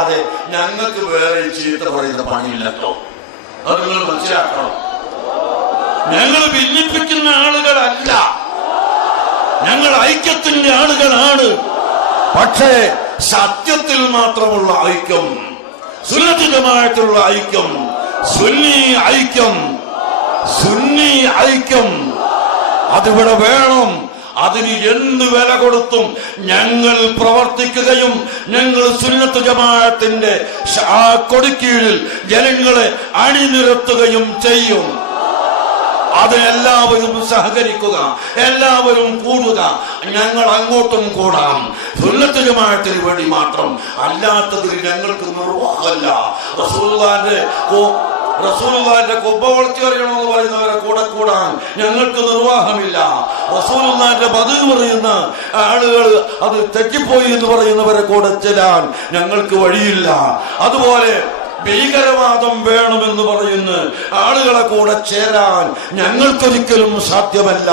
അതെ, ഞങ്ങൾക്ക് വേറെ ചീത്ത പറയുന്ന പണിയില്ലല്ലോ. അത് നിങ്ങൾ മനസ്സിലാക്കണം. ഞങ്ങൾ ഭിന്നിപ്പിക്കുന്ന ആളുകളല്ല, ഞങ്ങൾ ഐക്യത്തിന്റെ ആളുകളാണ്. പക്ഷേ സത്യത്തിൽ മാത്രമുള്ള ഐക്യം, സുന്നത്ത് ജമാഅത്തുള്ള ഐക്യം, സുന്നി ഐക്യം, സുന്നി ഐക്യം അതിവിടെ വേണം. അതിന് എന്ത് വില കൊടുത്തും ഞങ്ങൾ പ്രവർത്തിക്കുകയും ഞങ്ങൾ സുന്നത്ത് ജമാഅത്തിന്റെ ആ കൊടിക്കീഴിൽ ജനങ്ങളെ അണിനിരത്തുകയും ചെയ്യും. അതിനെല്ലാവരും സഹകരിക്കുക, എല്ലാവരും കൂടുക. ഞങ്ങൾ അങ്ങോട്ടും കൂടാം, സുന്നത്ത് ജമാഅത്തിന് വേണ്ടി മാത്രം. അല്ലാത്തതിൽ ഞങ്ങൾക്ക് നിർവാഹമല്ല. റസൂലുള്ളാഹിന്റെ കുബ്ബ വളർത്തി അറിയണമെന്ന് പറയുന്നവരെ കൂടെ കൂടാൻ ഞങ്ങൾക്ക് നിർവാഹമില്ല. റസൂലുള്ളാഹിന്റെ ബദൽ പറയുന്ന ആളുകൾ അത് തെറ്റിപ്പോയി എന്ന് പറയുന്നവരെ കൂടെ ചെല്ലാൻ ഞങ്ങൾക്ക് വഴിയില്ല. അതുപോലെ ഭീകരവാദം വേണമെന്ന് പറയുന്ന ആളുകളെ കൂടെ ചേരാൻ ഞങ്ങൾക്കൊരിക്കലും സാധ്യമല്ല.